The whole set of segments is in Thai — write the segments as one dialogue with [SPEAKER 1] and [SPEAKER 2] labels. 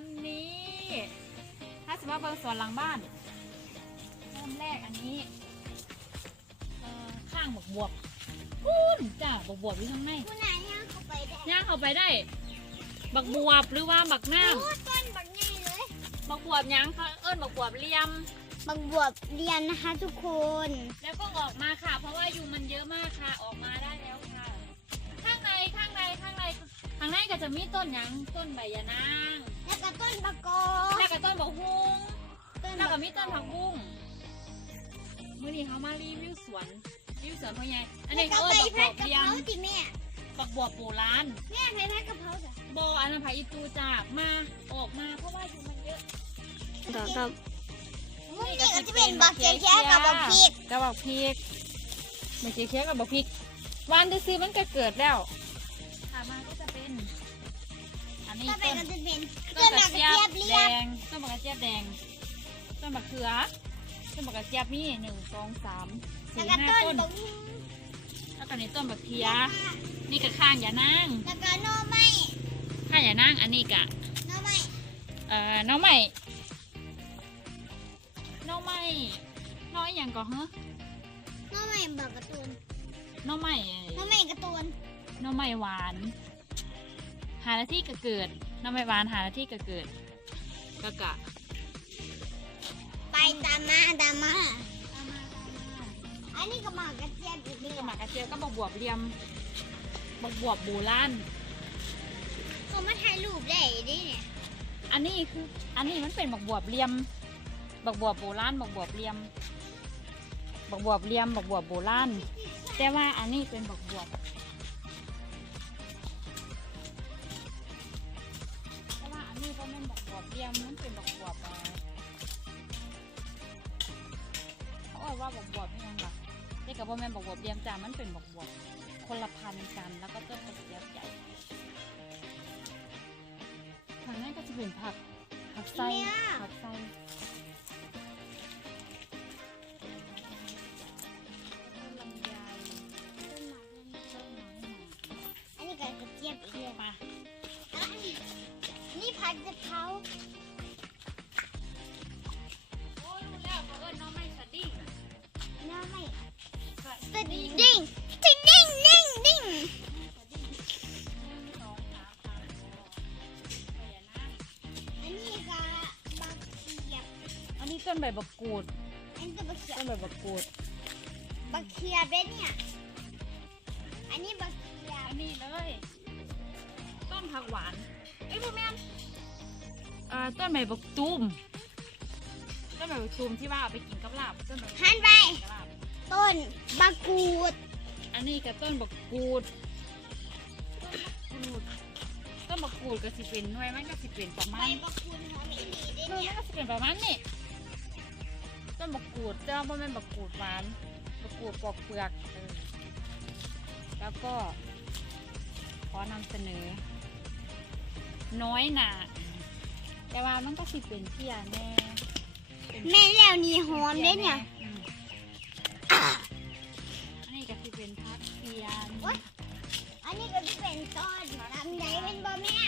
[SPEAKER 1] วันนี้ ถ้าสมมติว่าเบิ่งสวนหลังบ้านเริ่มแรกอันนี้เอ่อข้างบกบวบปุ้นจ้าบกบวบอยู่ข้างใน
[SPEAKER 2] ผู้นายย่างเข้าไปได้
[SPEAKER 1] ย่างเข้าไปได้ บักบวบหรือว่าบักน้
[SPEAKER 2] โอ้ต้นบักใหญ่เลยำ
[SPEAKER 1] บักบวบหยังเขาเอิ้นบักบวบเหลี่ยม
[SPEAKER 2] บักบวบเรียนนะคะทุกคน
[SPEAKER 1] แล้วก็ออกมาค่ะ เพราะว่ายุงมันเยอะมากค่ะ ออกมาได้แล้วค่ะ ข้างในข้างในข้างในข้างในก็ จะมีต้นหยังต้นใบยะนาง
[SPEAKER 2] แล้วก็ต้นบักกอ
[SPEAKER 1] แล้วก็ต้นบักฮุ้ง
[SPEAKER 2] ต้น
[SPEAKER 1] แล้วก็มีต้นผักบุ้งมื่อนี้เขามารีวิวสวนรีวิวสวนพ่อใหญ่อันนี้
[SPEAKER 2] แล้ว
[SPEAKER 1] เขา
[SPEAKER 2] ก็
[SPEAKER 1] เอิ้
[SPEAKER 2] ใบ
[SPEAKER 1] นบักบ
[SPEAKER 2] พั
[SPEAKER 1] ว
[SPEAKER 2] ด
[SPEAKER 1] บ
[SPEAKER 2] กะ
[SPEAKER 1] เลี้ย
[SPEAKER 2] เพ
[SPEAKER 1] ง
[SPEAKER 2] ราที่แม่
[SPEAKER 1] บักบวบโบราณ
[SPEAKER 2] แม่ใบพัดกะเพราจ้ะ
[SPEAKER 1] บออันนั้นผักอีตูจากมาออกมาเพราะว่ายุงมันเยอะ
[SPEAKER 2] ต่อต่อนี่ก็จะเป็นบักเขียแค่กับบักพริก
[SPEAKER 1] กับบักพริกบักเคี้ยวกับบักพริกวานซื้อๆมันก็เกิดแล้ว นนี้
[SPEAKER 2] ต่อไป
[SPEAKER 1] ต้น
[SPEAKER 2] ก็จะเป็น
[SPEAKER 1] ต้
[SPEAKER 2] ต้
[SPEAKER 1] น
[SPEAKER 2] น
[SPEAKER 1] ก
[SPEAKER 2] บั
[SPEAKER 1] ระ
[SPEAKER 2] ก
[SPEAKER 1] เจี๊
[SPEAKER 2] เขี
[SPEAKER 1] ย
[SPEAKER 2] ย
[SPEAKER 1] บบ
[SPEAKER 2] เรี
[SPEAKER 1] แด
[SPEAKER 2] ยบ
[SPEAKER 1] งต้นบักกระเจี๊ยบแดงต้นบักเขือต้นบักกระเจี๊ยบมีหนึ่งสองสาม
[SPEAKER 2] แล้
[SPEAKER 1] สี่
[SPEAKER 2] วก็
[SPEAKER 1] ห้า
[SPEAKER 2] ต้น
[SPEAKER 1] ต้น
[SPEAKER 2] บักฮุ้ง
[SPEAKER 1] แล้วก็นี่ต้นบักเขียนี่ก็ข้างอย่านั่ง
[SPEAKER 2] แล้วก็หน่อไม้
[SPEAKER 1] ข้างอย่านั่งอันนี้กะ
[SPEAKER 2] หน่อไม้
[SPEAKER 1] เอ่อน้องใหม่น้องใหม่น้อยอย่างก่อนเหรอ
[SPEAKER 2] หน่อไม้บักการะตูน
[SPEAKER 1] น้องใหม่
[SPEAKER 2] หน่อไม้การะตูน
[SPEAKER 1] น้องใหม่หวาน หาหน้าที่ก็เกิดน้องใหม่หวานหาหน้าที่ก็เกิดก็กะ
[SPEAKER 2] ไปตามมาตามมาอันนี้ก็หมากกระเจี๊ยบอีก
[SPEAKER 1] นี่
[SPEAKER 2] นี่
[SPEAKER 1] ก็หมากกระเจียวก็บกบวบเรียมบกบวบบูราน
[SPEAKER 2] เขามาถ่ายรูปได้ดิเนี่ย
[SPEAKER 1] อันนี้คือ อันนี้มันเป็นบกบวบเรียมบกบวบโบราณบกบวบเรียมบกบวบเรียมบกบวบโบราณแต่ว่าอันนี้เป็นบกบวบ ก็แม่นบกบวบเรียมมันเป็นบกบวบเอ่อเขาบอกว่าบกบวบนี่ยังไงแต่กับว่าแม่นบกบวบเรียมจ้ามันเป็นบกบวบคนละพันธุ์กันแล้วก็ต้นกระเจี๊ยบใหญ่ทางนั้นก็จะเป็นผักผักไส้ผักไส้
[SPEAKER 2] เพรา
[SPEAKER 1] โอ้รู้แล้วเขาเอิ้นน้องไม่สดิ้ง
[SPEAKER 2] น่องไม้
[SPEAKER 1] ส
[SPEAKER 2] ดิ้งดิ้งดิ้งดิ้งดิ้งดิ้ง
[SPEAKER 1] อัน
[SPEAKER 2] นี้ก็บักเขียบ
[SPEAKER 1] อันนี้ต้นใบบักกูด
[SPEAKER 2] อันนี้ก็บักเขีย
[SPEAKER 1] ต้
[SPEAKER 2] บ
[SPEAKER 1] นใบบักกูด
[SPEAKER 2] บักเขียบเด้เนี่ย อันนี้บักเขีย
[SPEAKER 1] อันนี้เลย ต้นผักหวาน เอ้ยพ่อแม่น ต้นใบบักตูมต้นใบบักตูมที่ว่าเอาไปกินกับลาบต้นใบบักตูม
[SPEAKER 2] หันไป
[SPEAKER 1] กับลาบ
[SPEAKER 2] ต้นบักกูด
[SPEAKER 1] อันนี้ก็ต้นบักกูดต้นบักกูดต้นบักกูดก็สิเป็นหน่วยมันก็สิเป็นประ
[SPEAKER 2] ใบ
[SPEAKER 1] มาณ
[SPEAKER 2] บักกูดหอมอีหลีเด้
[SPEAKER 1] หน่วย
[SPEAKER 2] เนี่ย
[SPEAKER 1] มันก็สิเป็นประมาณนี้ต้นบักกูดเจ้าบ่แม่นบักกูดหวานบักกูดปอกเปลือกเออแล้วก็ขอนำเสนอ น้อยหนา แต่ว่ามันก็สิเป็นเพียแน่เป็น
[SPEAKER 2] แม่แล้วนี่หอมเด้เนี่ย
[SPEAKER 1] อืมอันนี้ก็สิเป็นพักเพียน
[SPEAKER 2] โอ๊ย อันนี้ก็จะเป็นต้นลำไยเป็นบ่แม่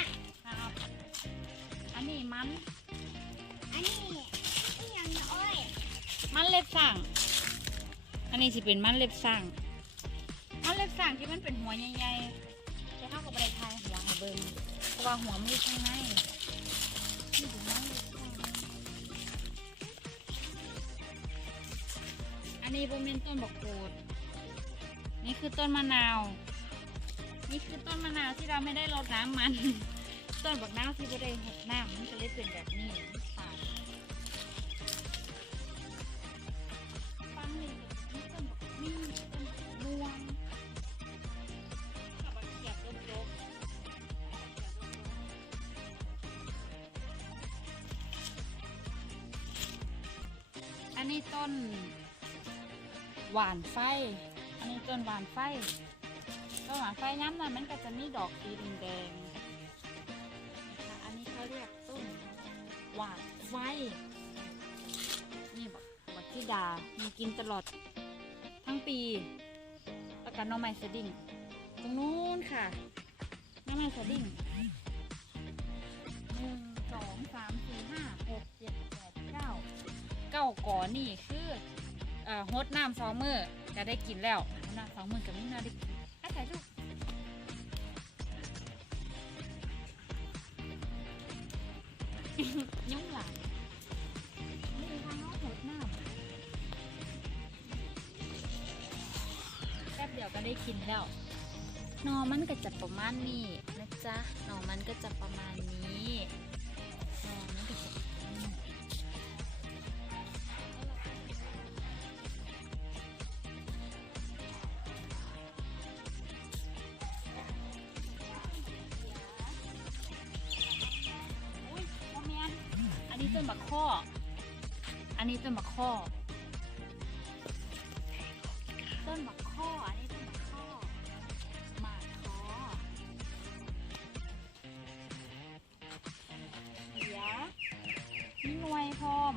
[SPEAKER 1] ครับอันนี้มัน
[SPEAKER 2] อันนี้อีหยังนะอ้อย
[SPEAKER 1] มันเล็บสั่งอันนี้สิเป็นมันเล็บสั่งมันเล็บสั่งที่มันเป็นหัวใหญ่ๆจะเท่ากับใบไทยหัวให้เบิ่งเพราะว่าหัวมันอยู่ข้างใน อันนี้บมเป็นต้นบกกูดนี่คือต้นมะนาว นี่คือต้นมะนาวที่เราไม่ได้รดน้ำมัน ต้นบักนาวที่ไม่ได้หดน้ำมันจะเลยเป็นแบบนี้ นี้ต้นหวานไฟ อันนี้ต้นหวานไฟ ต้นหวานไฟย้ำนั้นมันก็จะมีดอกสีแดงๆนะคะอันนี้เขาเรียกต้นหวานไฟ นี่บักบักที่ดามีกินตลอดทั้งปี แล้วก็น้องไม้สดิ้งตรงนู้นค่ะน้องไม้สดิ้งหนึ่งสองสาก่ห้าหก เก้าก่อนนี่คือเอ่อฮดน้ำสองมือก็ได้กินแล้วน้ำสองมือกับนี่น่าได้กินอะถ่ายรูปยุ่งหลังนี่ทางเขาหดน้ำแป๊บเดียวก็ได้กินแล้วหนอมันก็จะประมาณนี้นะจ๊ะหนอมันก็จะประมาณนี้ ต้นบักข้อ อันนี้ต้นบักข้อ ต้นบักข้อ อันนี้ต้นบักข้อหมากคอเสียมีหน่วยพร้อม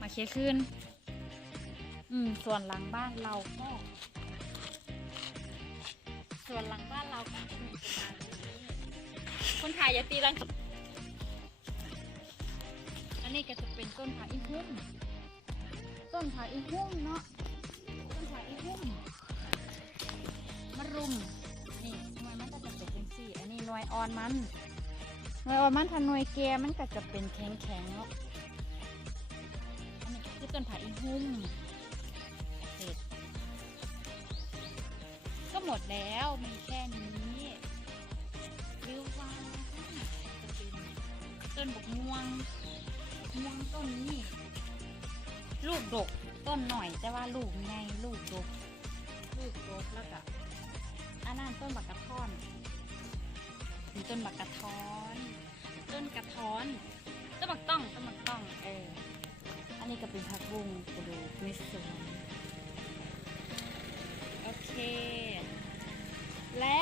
[SPEAKER 1] มาเคขึ้น อืม ส่วนหลังบ้านเราก็ ส่วนหลังบ้านเราก็จะมีประมาณนี้คนถ่ายอย่าตีรัง นี้ก็จะเป็นต้นผาอีหุ่มต้นผาอีหุ่มเนาะ ต้นผาอีหุ่มมะรุม นี่หน่วยมันก็จะเป็นจังซี่ อันนี้หน่วยอ่อนมัน หน่วยอ่อนมันถ้าหน่วยแก่มันก็จะเป็นแข็งแข็งเนาะ อันนี้คือต้นผาอีหุ่มเสร็จก็หมดแล้วมีแค่นี้หรือว่าจะเป็นต้นบกม่วง ม่วงต้นนี้ลูกดกต้นหน่อย แต่ว่าลูกไงลูกดก ลูกดกแล้วก็อันนั้นต้นบักกระท่อนมีต้นบักกระท้อน ต้นกระท้อนต้นบักต้องต้นบักต้องเอออันนี้ก็เป็นผักบุ้งกระดูกในสวนโอเค และ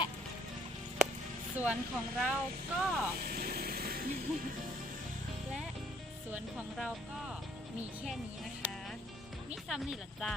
[SPEAKER 1] สวนของเราก็ วนของเราก็มีแค่นี้นะคะ มีซ้ำนี่ละจ้า